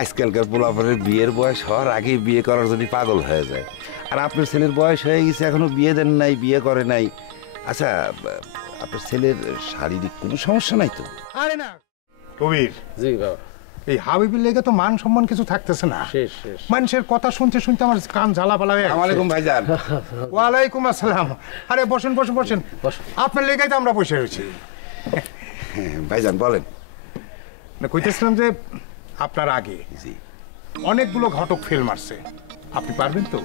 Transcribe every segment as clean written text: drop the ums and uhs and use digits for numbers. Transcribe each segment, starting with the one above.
আজকালকার পোলাপানের বিয়ের বয়স হওয়ার আগেই বিয়ে করার জন্য পাগল হয়ে যায়। আর আপনার ছেলের বয়স হয়ে গেছে, এখনো বিয়ে দেন নাই, বিয়ে করে নাই। আচ্ছা, আপনার ছেলের শারীরিক কোনো সমস্যা নাই তো? আরে না কবির, জি বাবা। এই হাবিবের লেগে তো মান সম্মান কিছু থাকতেছে না। শেষ শেষ। মানুষের কথা শুনতে শুনতে আমার কান জ্বালা পালা হয়ে গেছে। আসসালামু আলাইকুম ভাইজান। ওয়ালাইকুম আসসালাম। আরে বসেন বসেন বসেন, আপনার লেগেই তো আমরা বসে রয়েছি। ভাইজান বলেন। না, কইতেছিলাম যে আপনার আগে জি। অনেকগুলো ঘটক ফেল মারছে, আপনি পারবেন তো?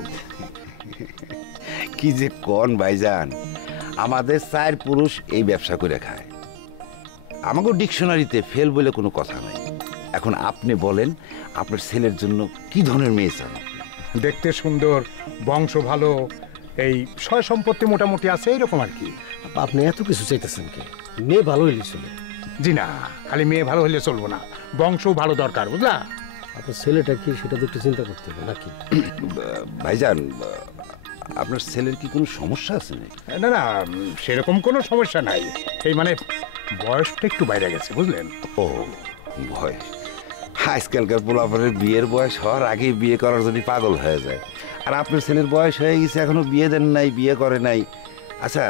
কি যে কোন ভাইজান, আমাদের 4 পুরুষ এই ব্যবসা করে খায়। আমাকে ডিকশনারিতে ফেল বলে কোনো কথা নাই। এখন আপনি বলেন, আপনার ছেলের জন্য কি ধরনের মেয়ে চান? দেখতে সুন্দর, বংশ ভালো, এই সয় সম্পত্তি মোটামুটি আছে, এইরকম আর কি। আপনি এত কিছু চাইতেছেন কি? মেয়ে ভালো হইলে চলে। জি না, খালি মেয়ে ভালো হলে চলবো না, বংশও ভালো দরকার, বুঝলা? আপনার ছেলেটা কি সেটা তো একটু চিন্তা করতে হবে নাকি? ভাইজান, আপনার ছেলের কি কোনো সমস্যা আছে নাকি? না না, সেরকম কোনো সমস্যা নাই, এই মানে বয়সটা একটু বাইরে গেছে, বুঝলেন? ও বয়স, আজকালকার পোলাপানের বিয়ের বয়স হওয়ার আগেই বিয়ে করার জন্য পাগল হয়ে যায়। আর আপনার ছেলের বয়স হয়ে গেছে, এখনো বিয়ে দেন নাই, বিয়ে করে নাই। আচ্ছা,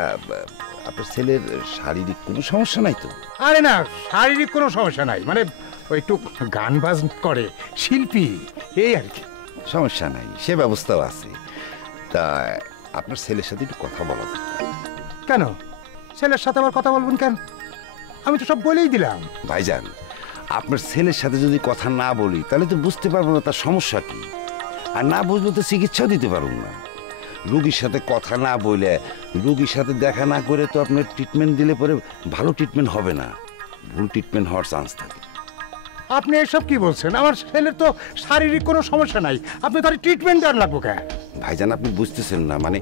আপনার ছেলের শারীরিক কোনো সমস্যা নাই তো? আরে না, শারীরিক কোনো সমস্যা নাই, মানে ওই একটু গান বাজ করে, শিল্পী, এই আর কি। সমস্যা নাই, সে ব্যবস্থাও আছে। তা আপনার ছেলের সাথে একটু কথা বলা যায়? কেন ছেলের সাথে আবার কথা বলবেন কেন? আমি তো সব বলেই দিলাম। ভাইজান, আপনার ছেলের সাথে যদি কথা না বলি, তাহলে তো বুঝতে পারবো না তার সমস্যা কি। আর না বুঝলে তো চিকিৎসাও দিতে পারবো না। রুগীর সাথে কথা না বলে, রুগীর সাথে দেখা না করে তো আপনার ট্রিটমেন্ট দিলে পরে ভালো ট্রিটমেন্ট হবে না, ভুল ট্রিটমেন্ট হওয়ার চান্স থাকে। আপনি এসব কি বলছেন? আমার ছেলের তো শারীরিক কোনো সমস্যা নাই, আপনি তার ট্রিটমেন্ট দেওয়ার লাগবো কেন? ভাইজান, আপনি বুঝতেছেন না, মানে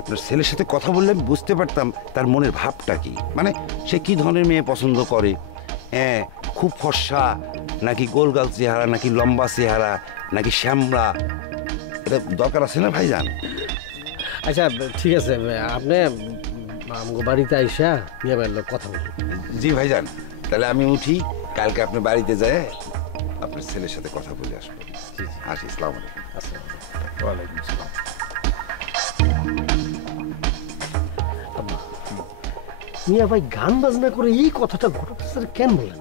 আপনার ছেলের সাথে কথা বললে আমি বুঝতে পারতাম তার মনের ভাবটা কি, মানে সে কি ধরনের মেয়ে পছন্দ করে। হ্যাঁ, খুব ফর্সা নাকি গোলগাল চেহারা, নাকি লম্বা চেহারা, নাকি শ্যামলা, এটা দরকার আছে না ভাইজান? আচ্ছা ঠিক আছে, আপনি আমগো বাড়িতে আইসা নিয়ে বেরলো কথা বলি। জি ভাইজান, তাহলে আমি উঠি, কালকে আপনার বাড়িতে যায় আপনার ছেলের সাথে কথা বলে আসবো। আসি, আসসালামু আলাইকুম। আচ্ছা। ওয়ালাইকুম আসসালাম। মিয়া ভাই গান বাজনা করে এই কথাটা ঘটক স্যার কেন বলেন?